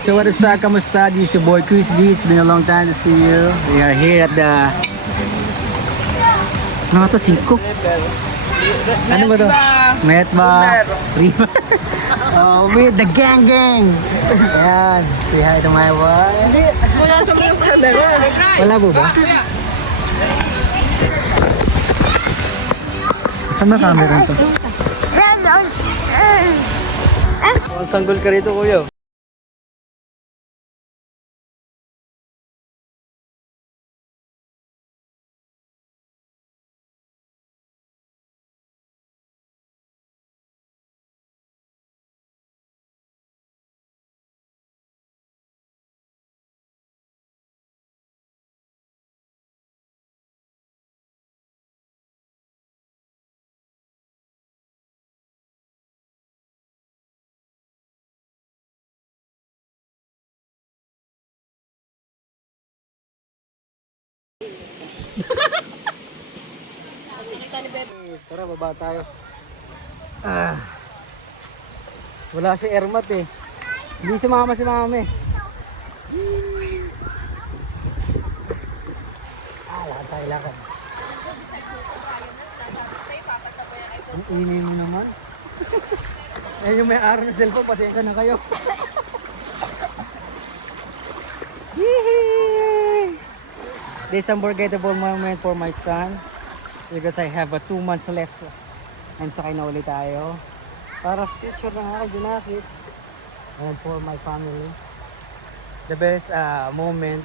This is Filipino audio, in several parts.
So what up sa kamusta? This is your boy Chris B. It's been a long time to see you. We are here at the... Ano to? 5? Ano ba to? Metba River. Oh, with the gang. Ayan. Say hi to my wife. Wala sa mga camera. Wala po ba? Saan na camera to? Ang sanggol ka rito, kuya. Tara, baba tayo. Wala si Ermat eh. Hindi si mama eh. Lakad. Ang inay mo naman. Ayun yung may araw ng cellphone, pasensya na kayo. This is unforgettable moment for my son because I have 2 months left and sakay na ulit tayo para sa picture ng aking ginakits and for my family. The best moment,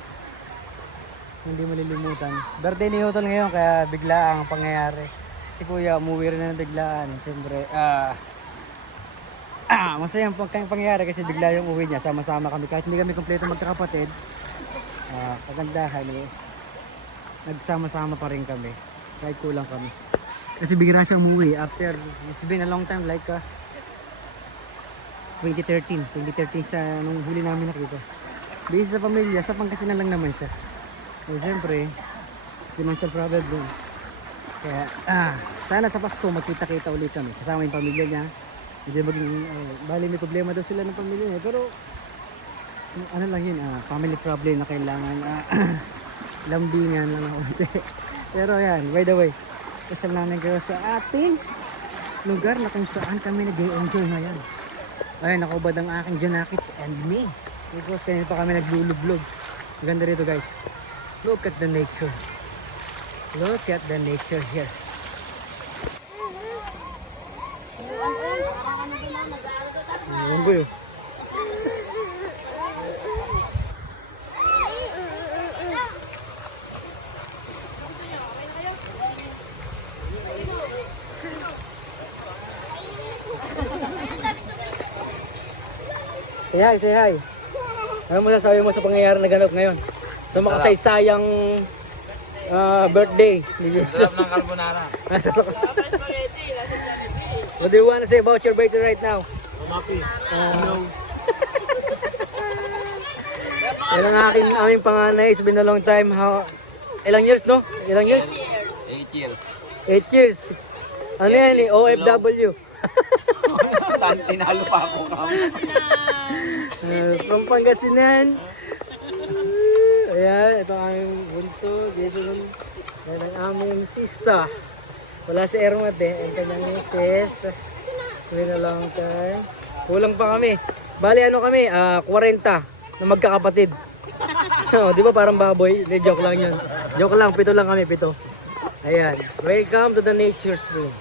hindi malilimutan. Birthday ni Utol ngayon kaya bigla ang pangyayari. Si Kuya umuwi rin na biglaan. Siyempre, masaya ang pangyayari kasi bigla yung uwi niya. Sama-sama kami kahit hindi kami kompleto magkakapatid. Kagandahan eh. Nagsama-sama pa rin kami kahit kulang kami kasi bigla siya umuwi after it's been a long time like 2013 siya nung huli namin nakita. Based sa pamilya, sa Pangasinan lang naman siya, so siyempre di man siya problem dun. Kaya sana sa Pasko magkita-kita ulit kami kasama yung pamilya niya. Hindi maging bali may problema daw sila ng pamilya niya pero ano lang yun, family problem na kailangan lambingan lang ako. Pero yan, by the way, kasal namin kayo sa ating lugar na kung saan kami nag-enjoy ngayon. Ayun, nakubad ang aking Junakits and me because kanina pa kami naglulublog. Maganda rito guys, look at the nature, here. Ayan boy. Say hi. Ano mo sasabi mo sa pangyayari na ganap ngayon? Sa makasaysayang birthday. Sarap ng carbonara. What do you want to say about your birthday right now? I'm happy. Yan ang aming panganay. It's been a long time. Ilang years, no? 8 years. 8 years. Ano yan eh? OFW. Tinalo pa ako kamo. From Pangasinan. Ayan, ito ang aming bunso, Jason. Ayan ang aming sista. Wala si Ermat eh, ang kanyang misis. Been a long time. Kulang pa kami. Bali ano kami, 40 na magkakapatid. Di ba parang baboy? Joke lang yun. Joke lang, 7 lang kami, 7. Ayan, welcome to the nature's room.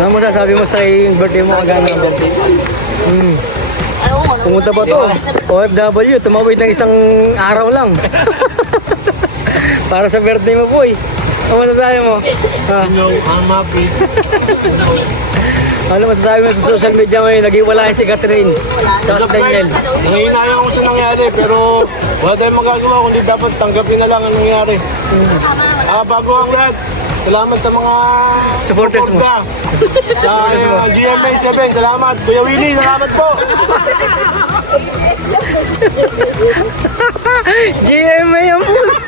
Ano masasabi mo sa birthday mo kagana? Pumunta pa to, OFW, tumawid ng isang araw lang. Para sa birthday mo boy. Ano masasabi mo? No, I'm happy. Ano masasabi mo sa social media ngayon? Nag-iwalayan si Catherine at si Daniel. Nanginayang ako sa nangyari pero wala tayong magagawa kundi dapat tanggapin na lang ang nangyari. Bago ang lahat, salamat sa mga Supporters mo. suporta. Sa GMA 7, salamat. Kuya Willie, salamat po. GMA ang puso.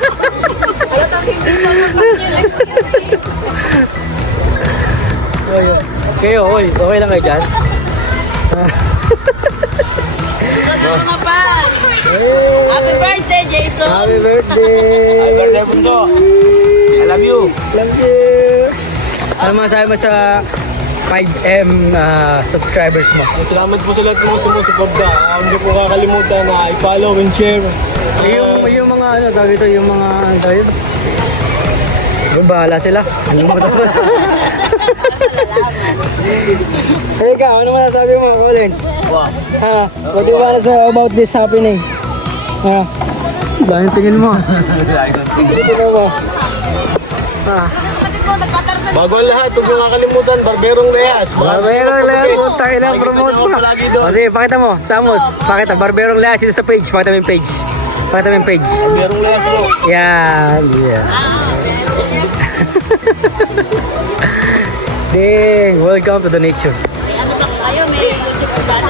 Kayo, oy, okay lang kayo dyan? Sunod mga pan. Happy birthday, Jason. Happy birthday! Happy birthday, Bundo. I love you. Love you! Ano masasabi mo sa 5M subscribers mo? Salamat po sa lahat ng mga sumusuporta. Hindi po kakalimutan na i-follow and share. Yung mga ano, tawag ito, yung mga ano tawag ito? Yung bahala sila. Ano mo ito? Hey, ikaw, ano masasabi mo, Collins? Ha? What do you want to say about this happening? Ha? Dahil tingin mo. Tingin mo. Ha? Bago ang lahat, huwag nyo kakalimutan, Barberong Leas. Barberong Leas, puta ina, promote pa. O sige, pakita mo, Samos, pakita, Barberong Leas, dito sa page, pakita mo yung page. Pakita mo yung page. Barberong Leas po. Yan, yeah. Ding, welcome to the nature. May ano ba kayo? May YouTube ba? Ano?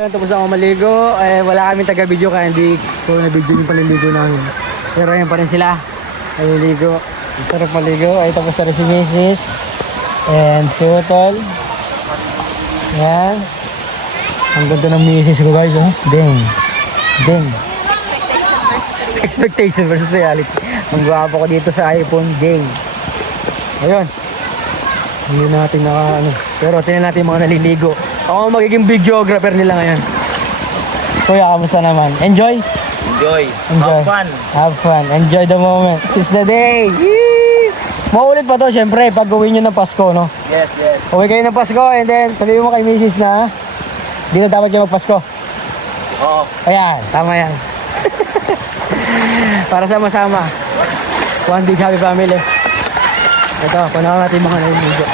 Ayun, tapos ako maligo, wala kaming taga-video kaya hindi ko na-video yung paliligo namin. Pero ayun pa rin sila, naliligo. Sarap maligo, ay tapos na rin si Mrs. And si Utol. Yan. Ang ganda ng Mrs. ko guys, oh. Ding. Ding. Expectation versus reality. Ang gwapo ko dito sa iPhone, ding. Ayun. Hindi natin ano. Pero tingnan natin yung mga naliligo. Ako ang magiging videographer nila ngayon. Kuya, kamusta naman? Enjoy? Enjoy. Enjoy. Have fun. Enjoy the moment. Seize the day. Yee! Maulit pa to, syempre, pag uwi nyo ng Pasko, no? Yes, yes. Uwi kayo ng Pasko, and then sabihin mo kay Mrs. na dito dapat kayo magpasko. Oo. Ayan, tama yan. Para sama-sama. One big happy family. Ito, panahon natin mga naliligo.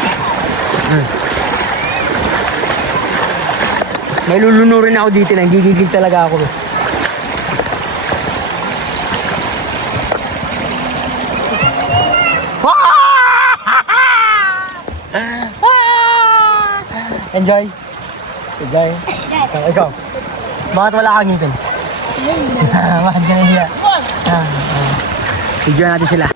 May lulunurin ako dito, nanggigigil talaga ako. Enjoy. Enjoy. Ikaw. Bakit wala kang ngipin? Bakit ganun siya? Enjoy natin sila.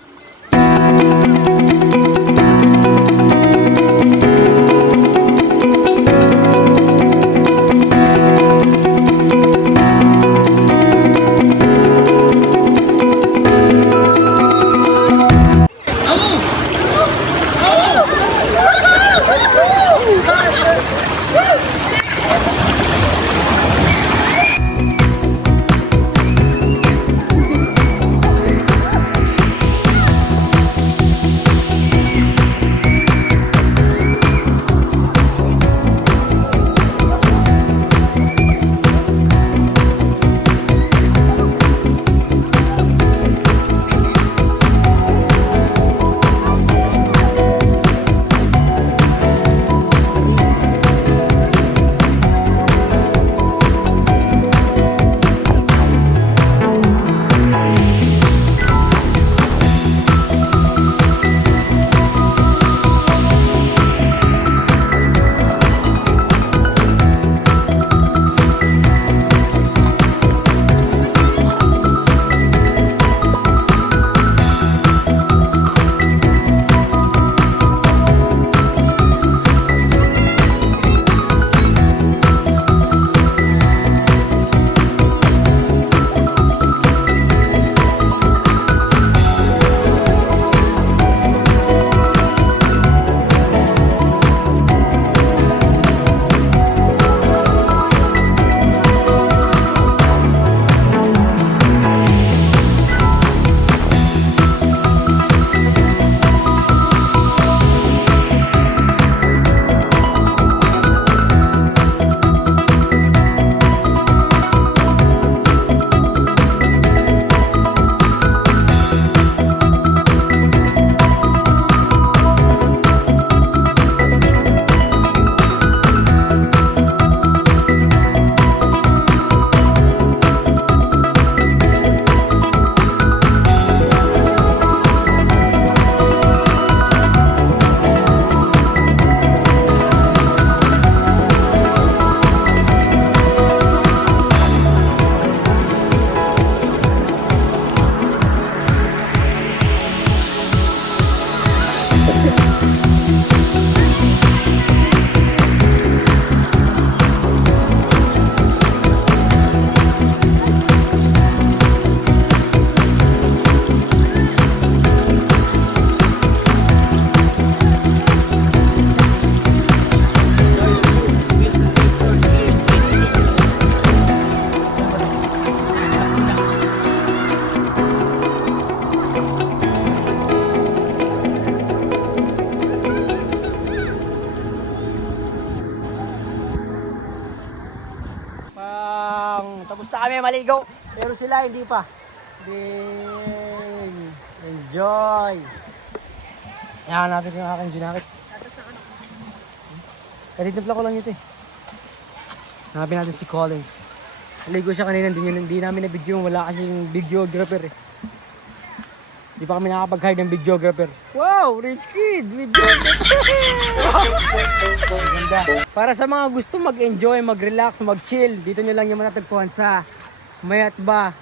Tapos na kami maligo. Pero sila hindi pa. Then, enjoy. Yan, hanapin ko yung aking ginakit. Kanitimpla ko lang ito eh. Hanapin natin si Collins. Naligo siya kanina, hindi namin na-video. Wala kasing videographer eh. Hindi pa kami nakapag-hire ng videographer. Wow! Rich kid! Videographer! Ganda. Para sa mga gusto mag-enjoy, mag-relax, mag-chill, dito nyo lang yung matatagpuan sa Mayatba,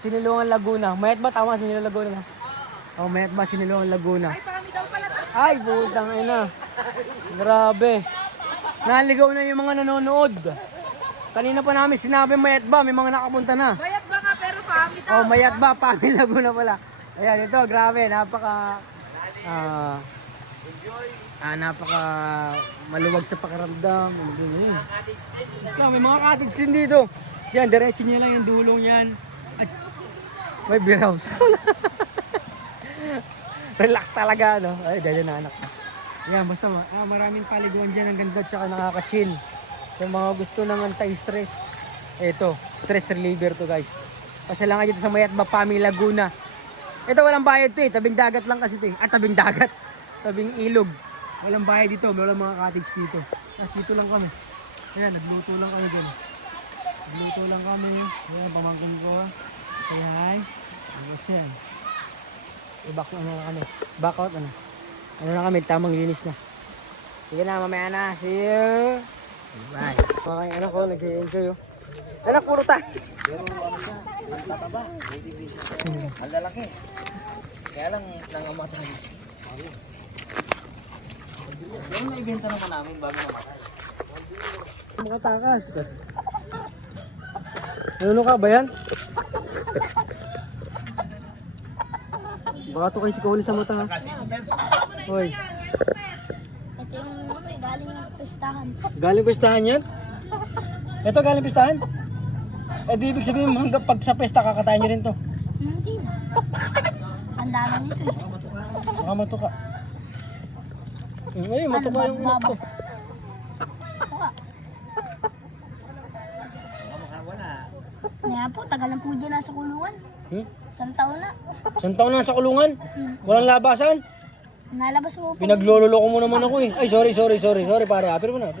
Sinilongan, Laguna. Mayatba, tama, Sinilongan, Laguna. Oh, Mayatba, Sinilongan, Laguna. Ay, putang ina. Grabe. Naligaw na yung mga nanonood. Kanina pa namin sinabi Mayatba, may mga nakapunta na. Mayatba nga pero pangit. Oh, Mayatba, Pami, Laguna pala. Ayan, ito, grabe, napaka napaka maluwag sa pakiramdam. Basta may mga cottage din dito. Yan, diretso niya lang yung dulong yan. Ay, may beer house. Relax talaga, no? Ay, dahil na anak ko. Yan, basta maraming paliguan dyan. Ang ganda, tsaka nakaka-chill. Sa mga gusto ng anti-stress. Ito, stress reliever to guys. Pasya lang kayo dito sa Mayatba, Pami, Laguna. Ito walang bayad to eh, tabing dagat lang kasi ito eh. Tabing dagat, tabing ilog. Walang bayad dito, walang mga cottage dito. Tapos dito lang kami. Ayan, nagluto lang kami dun. Nagluto lang kami. Ayan, pamangkin ko ha. Say hi. Tapos yan. I-back na kami. Back out ano. Ano na kami, tamang linis na. Sige na, mamaya na. See you. Bye. Mga anak ko, nag-enjoy oh. Anak, puro tayo. Ang lalaki. Kaya lang nangamatay. Yung naibenta naman namin bago mamatay. Mga takas. Ano ka ba yan? Baka to kayo si Kohli sa mata ha. Hoy. Ito yung galing ng pistahan. Galing pistahan yan? Ito galing pistahan? Eh di ibig sabihin hanggang pag sa pesta kakatayin nyo rin to. Hindi na. Ang dami nito eh. Baka matuka. Ay, matuka yung unak ko. Kaya po, tagal na po dyan nasa kulungan. Isang taon na. Isang taon na sa kulungan? Walang labasan? Nalabas mo po. Pinaglololoko mo naman ako eh. Ay, sorry pare. Apir mo na.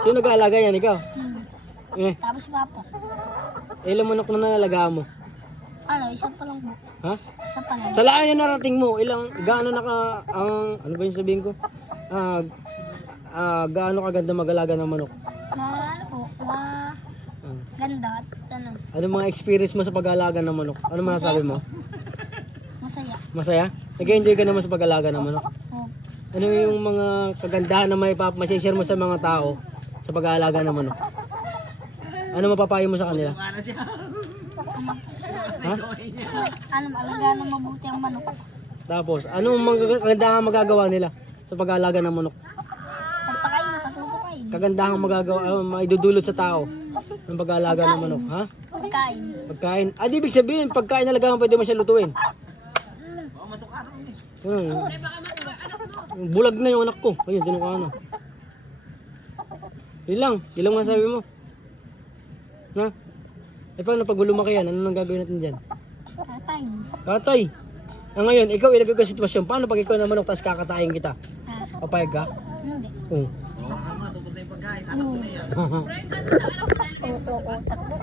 Sino nag-aalaga yan, ikaw? Eh, Tapos papa. ilang manok na nalalagaan mo? Ano, isang pa lang po. Ha? Isang pa lang. Sa lahat yung narating mo, gaano ano ba yung sabihin ko? Gaano kaganda mag-alaga ng manok? Ano po, ganda at ano, Ano mga experience mo sa pag-alaga ng manok? Ano masasabi mo? masaya. Masaya? Nag-enjoy ka naman sa pag-alaga ng manok? Oh, Ano yung mga kagandahan na masishare mo sa mga tao sa pag-aalaga ng manok? Ano mapapayo mo sa kanila? Ha? ano, alagaan ng mabuti ang manok. Tapos, anong mga kagandahan magagawa nila sa pag-aalaga ng manok? Pagpakain, patutukain. Kagandahan magagawa, maidudulot sa tao ng pag-aalaga ng manok, ha? Pagkain. Pagkain. Di ibig sabihin, pagkain talaga pwede mo siya lutuin. Bulag na yung anak ko. Ayun, tinuka na. Yun lang masabi mo. Na? Eh paano pag lumaki yan? Ano nang gagawin natin dyan? Kakain. Katay. Ngayon, ikaw ilagay ko sa sitwasyon. Paano pag ikaw na manok tapos kakatayin kita? Papayag ka? Hindi. Oo. Oo, takbo.